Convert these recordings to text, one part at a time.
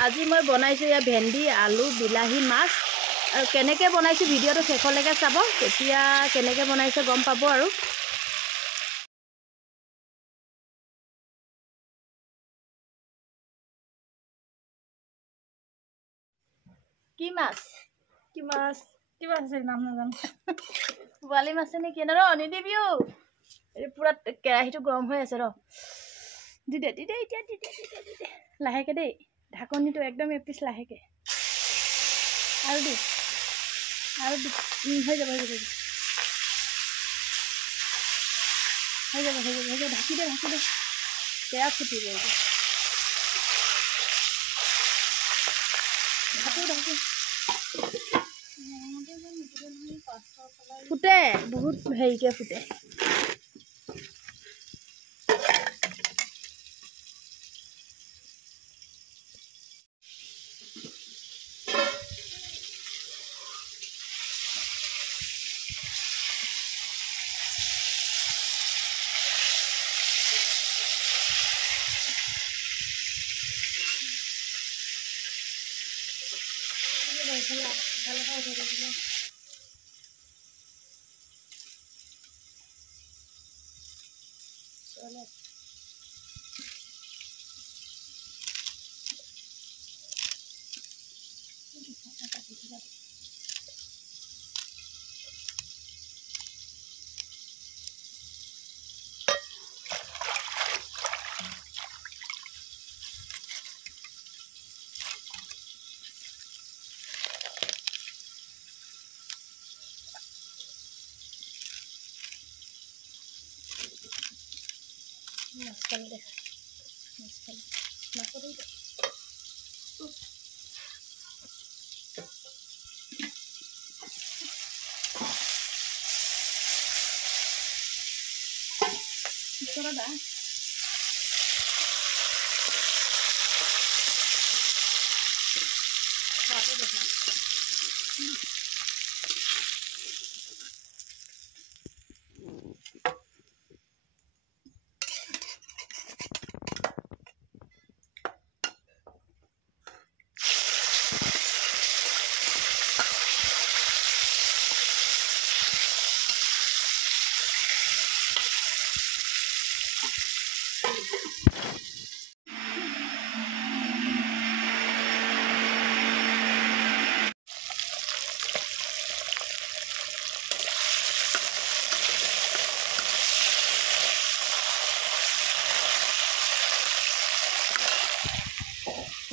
আজি মই বনাইছোঁ ইয়া ভেন্দি আলু বিলাহী মাছ আৰু কেনেকৈ বনাইছোঁ ভিডিঅ'টো শেষলৈকে চাব তেতিয়া কেনেকৈ বনাইছে গম পাব আৰু কি মাছ আছে নাম নাজানো পোৱালি মাছে নেকি ন নিদিবিও এই পুৰা কেৰাহীটো গৰম হৈ আছে ৰ দি দে এতিয়া দি দে লাহেকৈ দেই ঢাকনিটো একদম এপিচ লাহেকৈ আৰু দি হৈ যাব ঢাকি দে বেয়া ফুটিব ঢাকো ফুটে বহুত হেৰিকৈ ফুটে মাছকাল দেখা মাছকাল da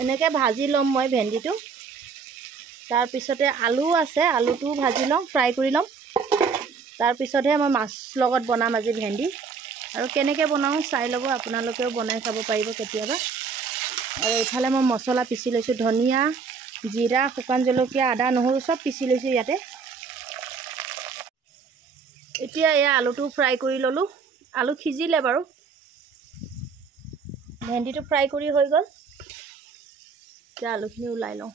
এনেকৈ ভাজি ল'ম মই ভেন্দিটো তাৰপিছতে আলু আছে আলুটো ভাজি ল'ম ফ্ৰাই কৰি ল'ম তাৰপিছতহে মই মাছ লগত বনাম আজি ভেন্দি আৰু কেনেকৈ বনাওঁ চাই ল'ব আপোনালোকেও বনাই খাব পাৰিব কেতিয়াবা আৰু এইফালে মই মছলা পিচি লৈছোঁ ধনিয়া জিৰা শুকান জলকীয়া আদা নহৰু চব পিচি লৈছোঁ ইয়াতে এতিয়া এয়া আলুটো ফ্ৰাই কৰি ল'লোঁ আলু সিজিলে বাৰু ভেন্দিটো ফ্ৰাই কৰি হৈ গ'ল এতিয়া আলুখিনি ওলাই লওঁ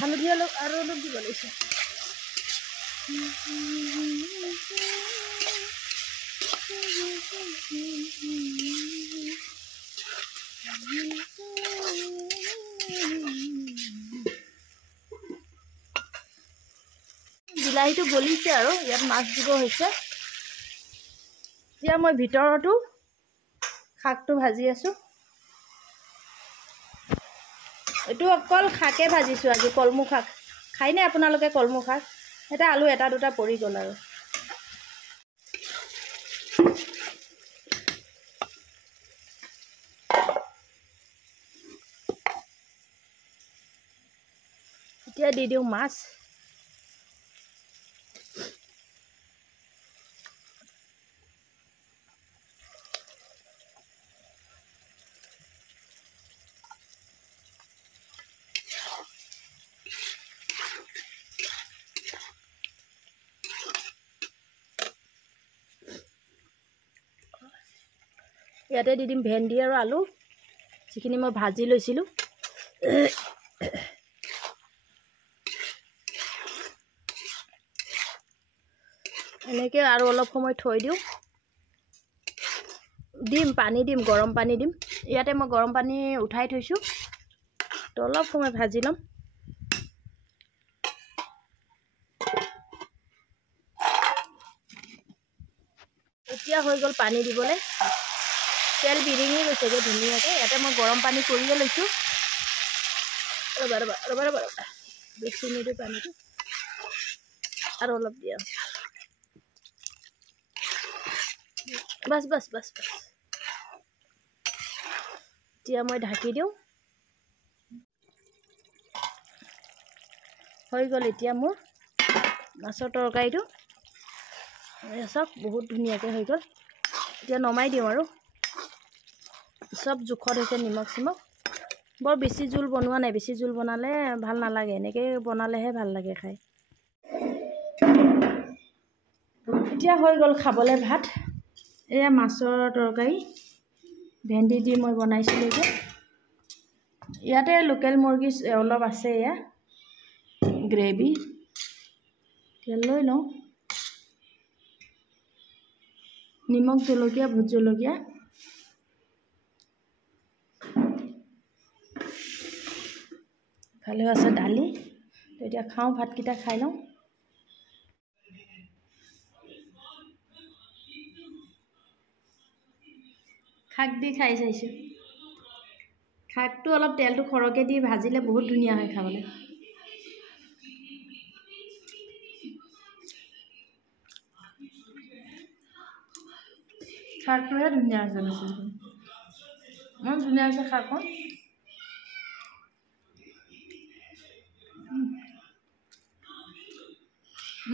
হালধি অলপ আৰু অলপ দিব লাগিছে বিলাহীটো গলিছে আৰু ইয়াত মাছ দিব হৈছে এতিয়া মই ভিতৰতো শাকটো ভাজি আছোঁ এইটো অকল শাকে ভাজিছোঁ আজি কলমু শাক খাইনে আপোনালোকে কলমু শাক এটা আলু এটা দুটা পৰি গ'ল আৰু এতিয়া দি দিওঁ মাছ ইয়াতে দি দিম ভেন্দি আৰু আলু যিখিনি মই ভাজি লৈছিলোঁ। এনেকৈ আৰু অলপ সময় থৈ দিওঁ। পানী দিম, গৰম পানী দিম। ইয়াতে মই গৰম পানী উঠাই থৈছোঁ, তো অলপ সময় ভাজি ল'ম। এতিয়া হৈ গ'ল পানী দিবলৈ, তেল বিৰিঙি গৈছেগৈ ধুনীয়াকৈ। ইয়াতে মই গৰম পানী কৰিয়ে লৈছোঁ। ৰ'বা বেছি নিদিওঁ পানীটো, আৰু অলপ দিয়া। বাছ। এতিয়া মই ঢাকি দিওঁ। হৈ গ'ল এতিয়া মোৰ মাছৰ তৰকাৰীটো। চাওক বহুত ধুনীয়াকৈ হৈ গ'ল। এতিয়া নমাই দিওঁ আৰু চব জোখত হৈছে নিমখ চিমখ। বৰ বেছি জোল বনোৱা নাই, বেছি জোল বনালে ভাল নালাগে, এনেকৈ বনালেহে ভাল লাগে খাই। এতিয়া হৈ গ'ল খাবলৈ ভাত। এয়া মাছৰ তৰকাৰী ভেন্দি দি মই বনাইছিলোঁ যে। ইয়াতে লোকেল মুৰ্গী অলপ আছে, এয়া গ্ৰেভি। তেল লৈ লওঁ, নিমখ জলকীয়া ভোট জলকীয়া, ভালে আছে দালি। তো এতিয়া খাওঁ, ভাতকেইটা খাই লওঁ। শাক দি খাই চাইছোঁ। শাকটো অলপ তেলটো সৰহকৈ দি ভাজিলে বহুত ধুনীয়া হয় খাবলৈ। শাকটোহে ধুনীয়া হৈছে, ইমান ধুনীয়া হৈছে শাকখন।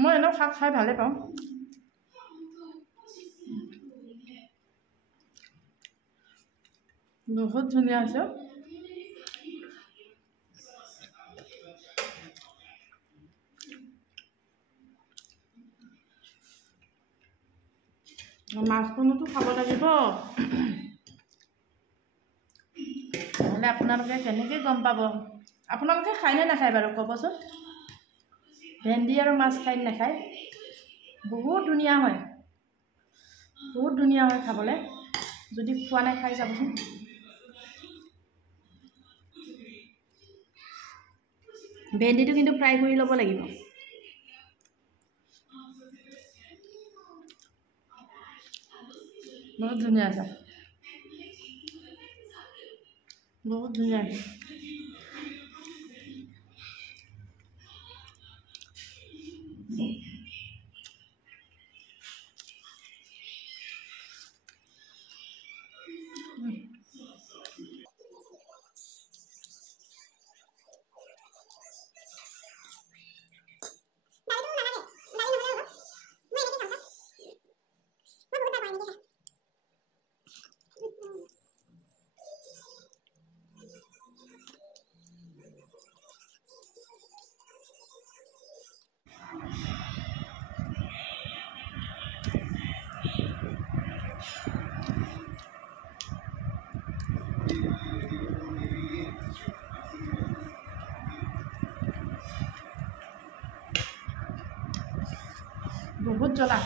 মই এনেও শাক খাই ভালে পাওঁ। বহুত ধুনীয়া হৈছে। মাছখনতো খাব লাগিব, নহ'লে আপোনালোকে কেনেকৈ গম পাব? আপোনালোকে খায়নে নাখায় বাৰু ক'বচোন? ভেন্দি আৰু মাছ খাই নাখায়? বহুত ধুনীয়া হয়, বহুত ধুনীয়া হয় খাবলৈ। যদি খোৱা নাই খাই চাবচোন। ভেন্দিটো কিন্তু ফ্ৰাই কৰি ল'ব লাগিব। বহুত ধুনীয়া আছে, বহুত ধুনীয়া আছে। বহুত জ্বলা।